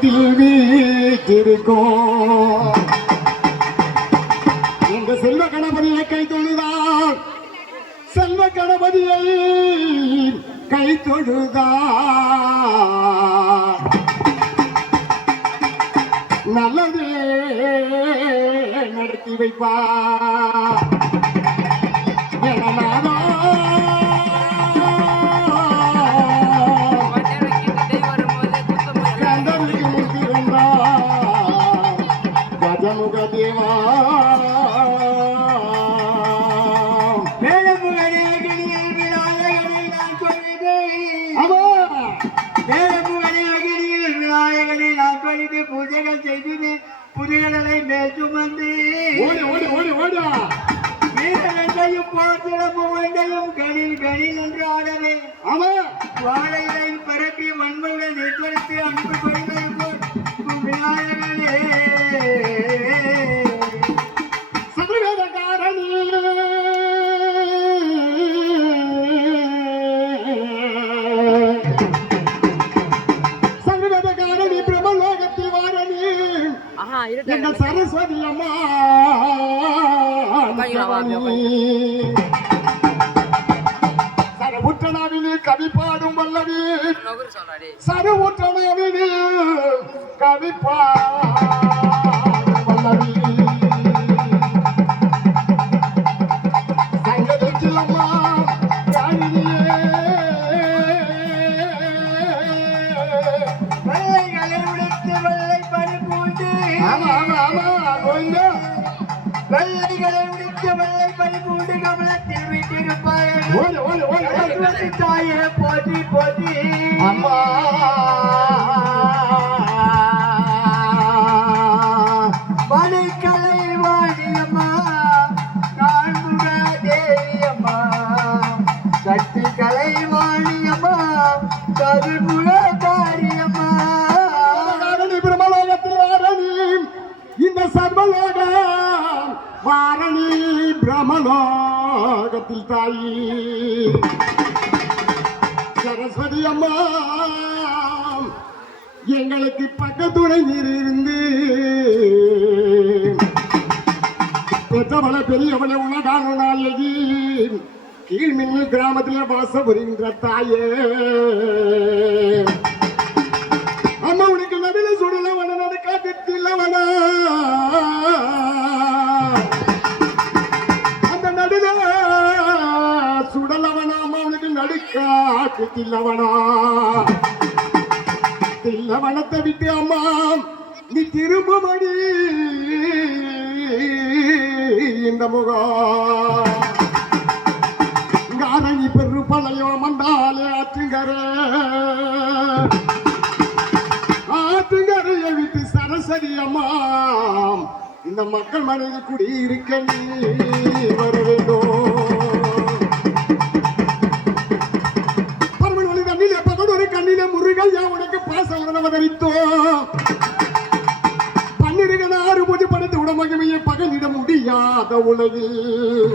இதயத்தில் வீட்டிருக்கும் எங்க செல்வ கணபதியை கை தொழுதார் செல்வ கணபதியை கை தொழுதார் நல்லதே நடத்தி வைப்பார் கஜமுக தேவா பூஜைகள் செய்து புதியலை மேல் சுமந்து வீரனையும் பாத்திரமும் வண்டையும் கணில் கணில் என்று ஆடவே வாழைகளை பரப்பி வன்மையை நெற்றெடுத்து அன்பு கொள்வது விநாயகனே எங்கள் சரஸ்வதி அம்மா சரவுற்றனாவிலே கவி பாடும் வல்லவி சரவுற்றனாவிலே கவி பாடும் வல்லவி சங்கத்தில் அம்மா வெள்ளைகளை உடித்த வெள்ளை பறிபூண்டு கமலத்தில் வீட்டிருப்பாயே தாயே போட்டி போட்டி அம்மா மணிக்கலை வாணியம்மா நான்முக தேவியம்மா சக்தி கலை வாணியம்மா கருமுக காரியம்மா பிரமலோகத்தில் வாரணி இந்த சர்வலோகம் வாரணி பிரமலோகத்தில் தாயி சரஸ்வதி அம்மா எங்களுக்கு பக்கத்துணை நீர் இருந்து பெற்றவளை பெரியவளை உலகான நாயகி கீழ்மின்னல் கிராமத்தில் வாச புரிகின்ற தாயே அம்மா உனக்கு நடுல சுடலவன நடுக்காட்டில்லவன அந்த நடுல சுடலவன அம்மா உனக்கு நடுக்காட்டில்லவனா தில்லவனத்தை விட்டு அம்மா நீ திரும்பமடி இந்த முகம் காரணி பெரு பழையோ மண்டாலே ஆற்றுங்கரையை விட்டு சரஸ்வதி அம்மா இந்த மக்கள் மனதில் குடியிருக்க நீ வர வேண்டும் பரமன் வழி தண்ணிலே பகடொரு கண்ணிலே முருகையா உனக்கு பாச உணவதரித்தோ பன்னிருகன ஆறு பூஜை படைத்து உடமகிமையை பகலிட முடியாத உலகில்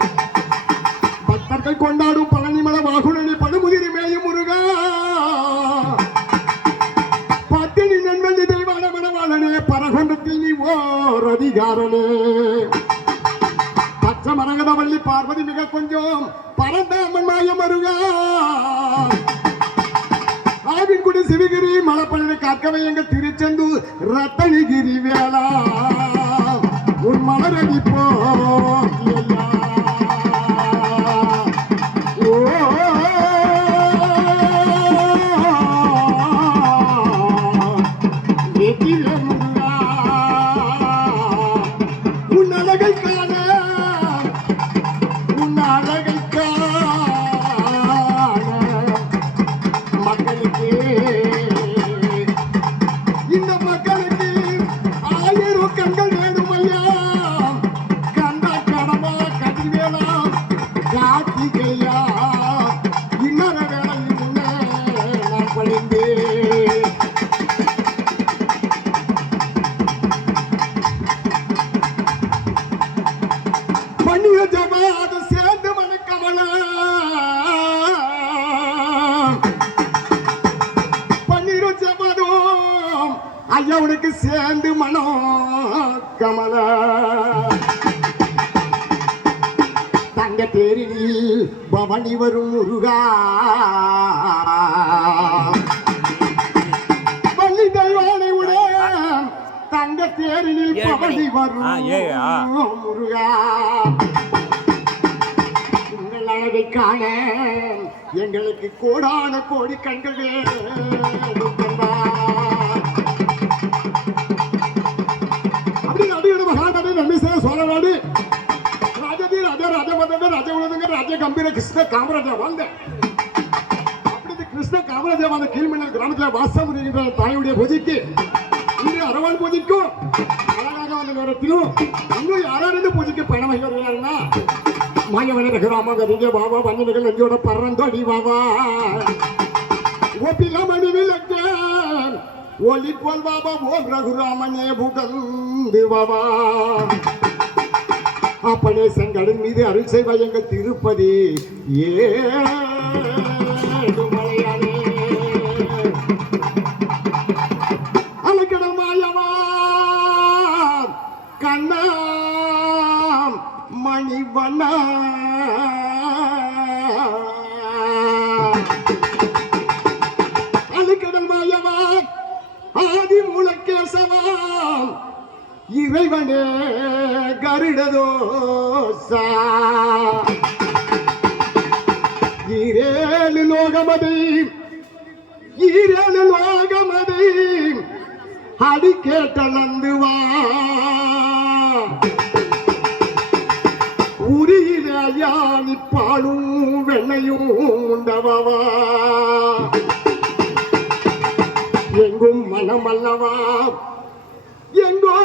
பக்தர்கள் கொண்டாடும் பழனிமலை வாகுனி படுமுதிரி மேயும் முருகா பத்தினி நண்பன் தெய்வான மனவாளனே பரகொண்டத்தில் நீ ஓர் அதிகாரனே பச்சை மரகத வள்ளி பார்வதி மிக கொஞ்சம் பரந்தாமன் மாயம் வருகா ஆவின்குடி சிவகிரி மலைப்பழனி காக்கவை எங்க திருச்செந்தூர் ரத்தனகிரி வேளா உன் மலரடி போ இந்த மக்களுக்கு 1000 ஐயா உனக்கு சேர்ந்து மனோ கமல தங்க தேரில் பவனி வரும் முருகா பள்ளி தெய்வானை உடைய தங்க தேரில் பவனி வரும் முருகா உங்கள் அழகை காண எங்களுக்கு கோடான கோடி கண்கள் அப்படி நடிகர் மகாநடி நம்பிசேர சோழநாடு ராஜதி ராஜா ராஜபந்தன ராஜ உலகங்க ராஜ கம்பீர கிருஷ்ண காமராஜா வந்த அப்படி கிருஷ்ண காமராஜா வந்த கீழ்மணல் கிராமத்தில் வாசம் புரிகின்ற தாயுடைய பூஜைக்கு இன்று அரவான் பூஜைக்கும் அழகாக வந்த நேரத்திலும் இன்னும் யாராவது பூஜைக்கு பயணம் வருகிறாருன்னா மாயவன ரகுராம கரிஜ பாபா வஞ்சனைகள் நெஞ்சோட பறந்தோடி பாபா ஒப்பில மணி விளக்க ஒலி போல் பாபா ஓம் ரகுராமனே புகழ்ந்து பாபா அப்பனே செங்கடல் மீது அருள் செய்வாய் எங்கள் திருப்பதி ஏழுமலையானே அலக்கடல் மாயவா கண்ணா மணிவண்ணா அலக்கடல் மாயவா ஆதி மூலக்கேசவா இறைவனே கருடதோசா ஈரேழு லோகமதி அடி கேட்ட நந்துவா உரியிலே யானி பாலும் வெண்ணையும் உண்டவா எங்கும் மனம் அல்லவா எங்கோ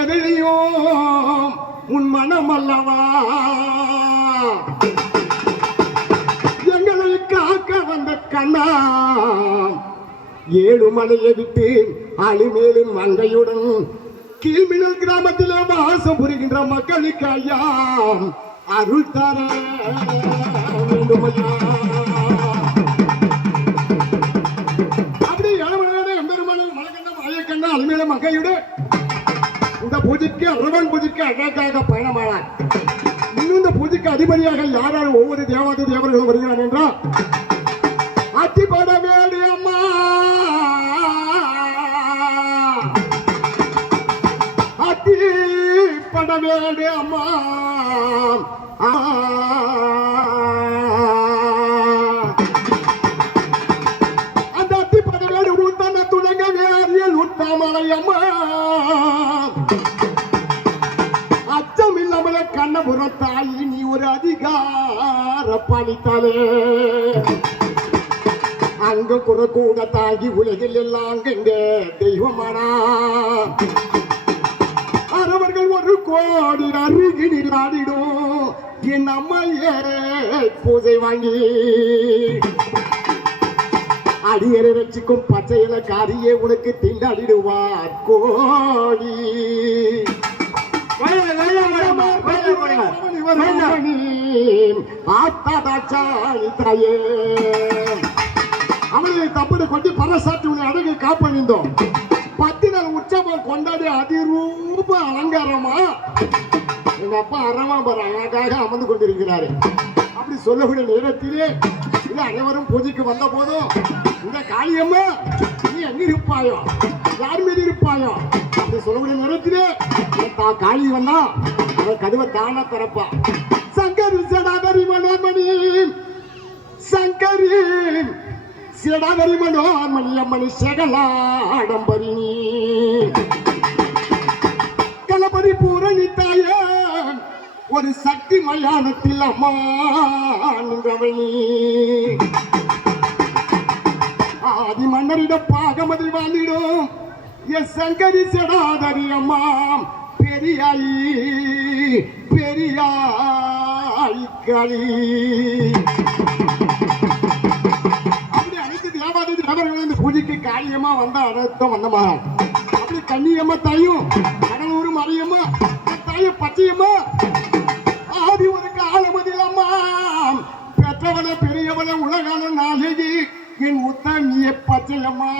எதையோ உன் மனம் அல்லவா எங்களை காக்க வந்த கண்ணா ஏழுமலையை விட்டு அழிமேலும் மங்கையுடன் கீழ்மினல் கிராமத்திலே வாசம் புரிகின்ற மக்களுக்கு ஐயா அருள் தர வேண்டும் ஐயா. அப்படி ஏழுமலையோட எம்பெருமான மலைக்கண்ட மலையக்கண்ட அழிமேலும் மங்கையுடு இந்த பூஜைக்கு அரவன் பூஜைக்கு அழகாக பயணமானார். இன்னும் இந்த பூஜைக்கு அதிபதியாக யாரால் ஒவ்வொரு தேவாதி தேவர்களும் வருகிறார் என்றால் அத்திப்பட வேண்டிய அம்மா அத்திப்பட வேண்டிய அம்மா அந்த அத்திப்பட வேடு ஊத்தன துணங்க வேறியல் உத்தாமலை அம்மா அச்சம் இல்லாமல கண்ணபுரத்தாயி நீ ஒரு அதிகார பணித்தாலே அங்க குறக்கூட தாகி உலகில் எல்லாம் கண்ட தெய்வமானா அரவர்கள் ஒரு கோடி அருகினில் ஆடிடும் என் அம்மையே பூஜை வாங்கி அடியரை வச்சுக்கும் பச்சையில காரியே உனக்கு திண்டாடிடுவார் கோடி அவனை தப்புடு கொட்டி பரசாட்டி உன்னை அடங்கி காப்பணிந்தோம் 10 நாள் உற்சவம் கொண்டாடி அதிரூப அலங்காரமா எங்க அப்பா அறமா பாரு அழகாக அமர்ந்து கொண்டிருக்கிறாரு. அப்படி சொல்லக்கூடிய நேரத்திலே இது அனைவரும் பூஜைக்கு வந்த போதும் இந்த காளியம்மா நீ எங்க இருப்பாயோ யார் மீது இருப்பாயோ அப்படி சொல்லக்கூடிய நேரத்திலே காளி வந்தா அவன் கதவை தானா திறப்பா. சங்கரி சடாதரி மனோன்மணி சங்கரி சிடாதரி மனோன்மணி அம்மணி செகலாடம்பரி கலபரி பூரணி தாய ஒரு சக்தி மயானத்தில் அம்மா நின்றவனி ஆதி மன்னரிட பாகமதி வாழ்ந்திடும் எஸ் சங்கரி செடாதரி அம்மா பெரியாயி பெரியாய் களி அப்படி அனைத்து தேவாதி தேவர்கள் இந்த பூஜைக்கு காளியம்மா வந்த அனைத்தும் வந்தமா. அப்படி கன்னியம்மா தாயும் கடலூர் மரியம்மா தாயும் பச்சையம்மா ஆதி ஒரு காலமதில் அம்மா பெற்றவன பெரியவன உலகான நாயகி என் உத்தமிய பச்சையம்மா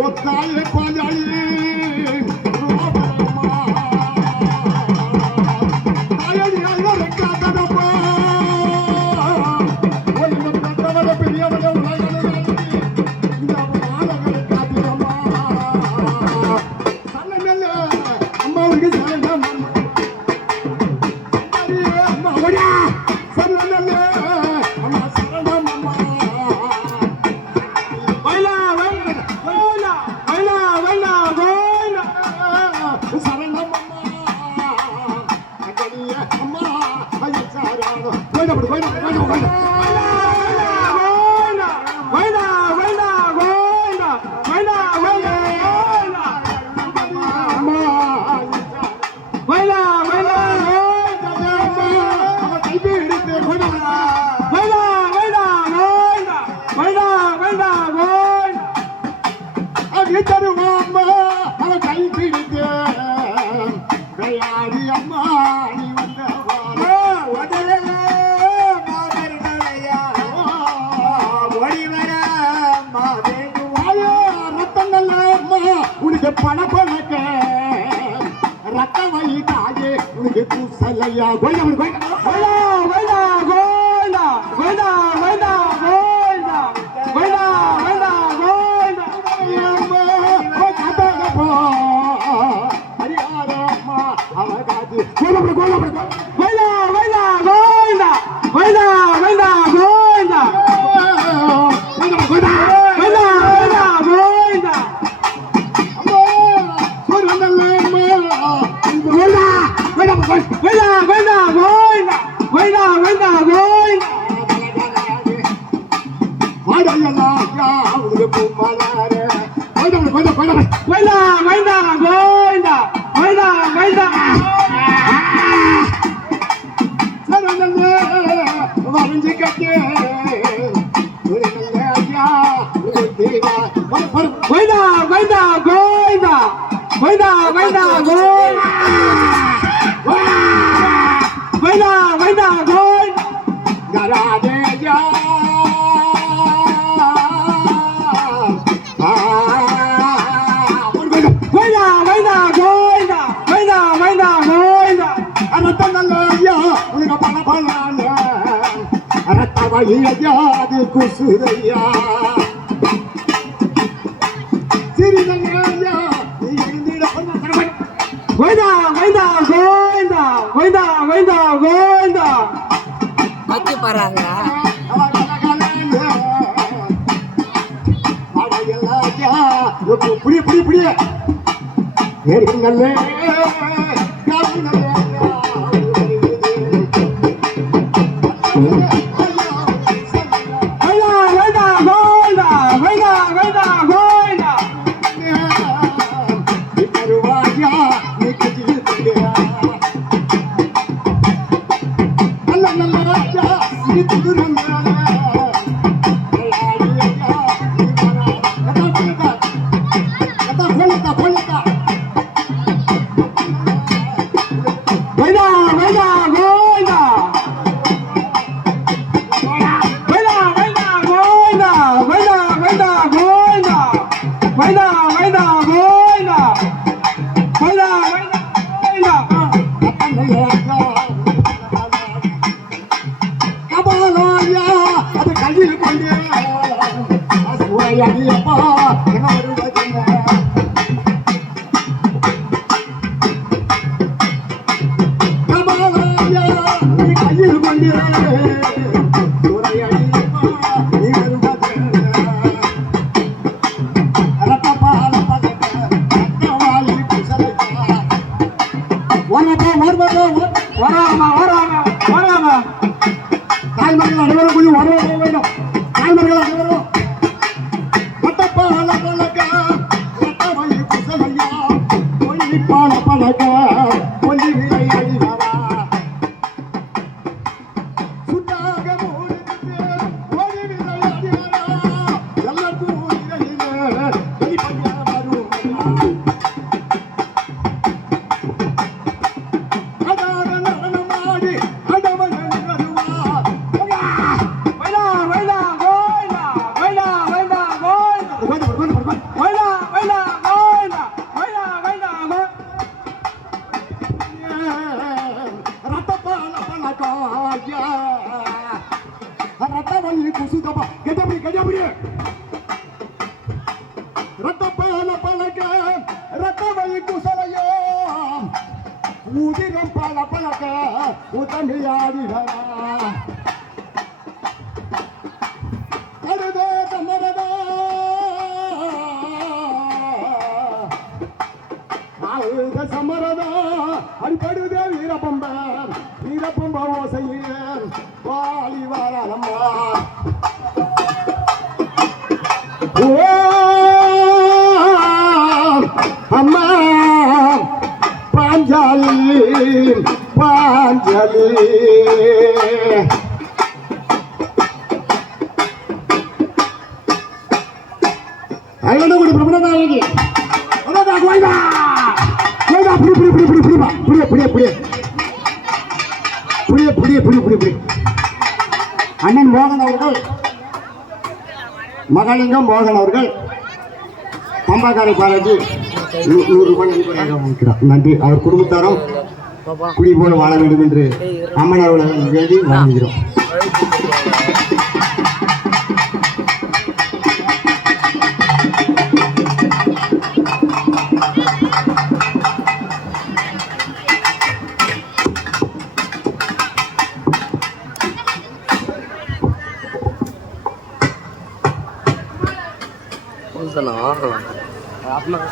ஒத்தாயே பாஞ்சாலி ரோபரம்மா தாயடியாக ரெக்காதப்பா ஒளிந்த பெற்றவர பெரியவர உலகனே இந்த மாதங்களை காத்திரம்மா சல்லல்ல அம்மாவுக்கு சரணம் அம்மா ஓடியா சல்லல்ல அம்மா சரணம் அம்மா வைலா வைலா வைலா வைலா வைலா சரணம் அம்மா அகலிய அம்மா ஐயசாரானோ வைலா வைலா வைலா வைலா வைலா வைலா வைலா வைலா வைலா அம்மா வைலா வைலா அவ கையை எடுத்து வைலா வைலா வைலா வைலா வைலா வைலா அகிதருவா அம்மா அவ கை பிடித்து விளையாடி அம்மா நீ வந்தவா உடலே மாதர்களையா ஓடி வர மாதேகுவா வாயோ ரத்தங்கள்ல அம்மா உனக்கு பணப்பழக்க ரத்த வழி தாயே உனக்கு பூசலையா கோயிலா கோயிலா கோயிலா கோயிலா கோயிலா கோயிலா கோயிலா கோயிலா கோயிலா அம்மா ஓ காத்தகப்பா ஹரிஹரம்மா அவகாதி கோயிலா கோயிலா கோயிலா கோயிலா கோயிலா கோயிலா கோயிலா கோயிலா கோயிலா கோயிலா அது குசுரையா சிறிதையா நீ எழுந்திட கோயிந்தா கோயிந்தா கோயிந்தா கோயிந்தா கோயிந்தா கோயிந்தா வச்சு போறாங்க புரிய புரிய புரிய நல்ல தாய்மர்கள் அனைவரும் கொஞ்சம் வர வேண்டும். தாய்மர்கள் அனைவரும் பட்டப்பால பழக்க ரத்தவழி குசலையா ஒல்லிப்பால பழக்க ஒல்லி விலை அழிவரா சுட்டாக மூடிட்டு ஒல்லி விலை அழிவரா எல்லாருக்கும் இடையிலே வெளிப்படையா வரும் Hola. ஓ அம்மா பாஞ்சாலி பாஞ்சாலி அழகுடி பிரபலநாயகி அடடா கோயிலா கோயிலா புடி புடி புடி புடி புடிமா புடியே புடியே புடியே புடியே புடியே புடி புடி புடி அண்ணன் மோகன் அவர்கள் மகாலிங்கம் மோகன் அவர்கள் பம்பாக்காரை பாலாஜி 100 ரூபாய் நன்கொடையாக வாங்கிக்கிறார். நன்றி. அவர் குடும்பத்தாரும் குடி போல வாழ வேண்டும் என்று அம்மன் அவர்களை வேண்டி வாங்குகிறோம். ஆகலாம்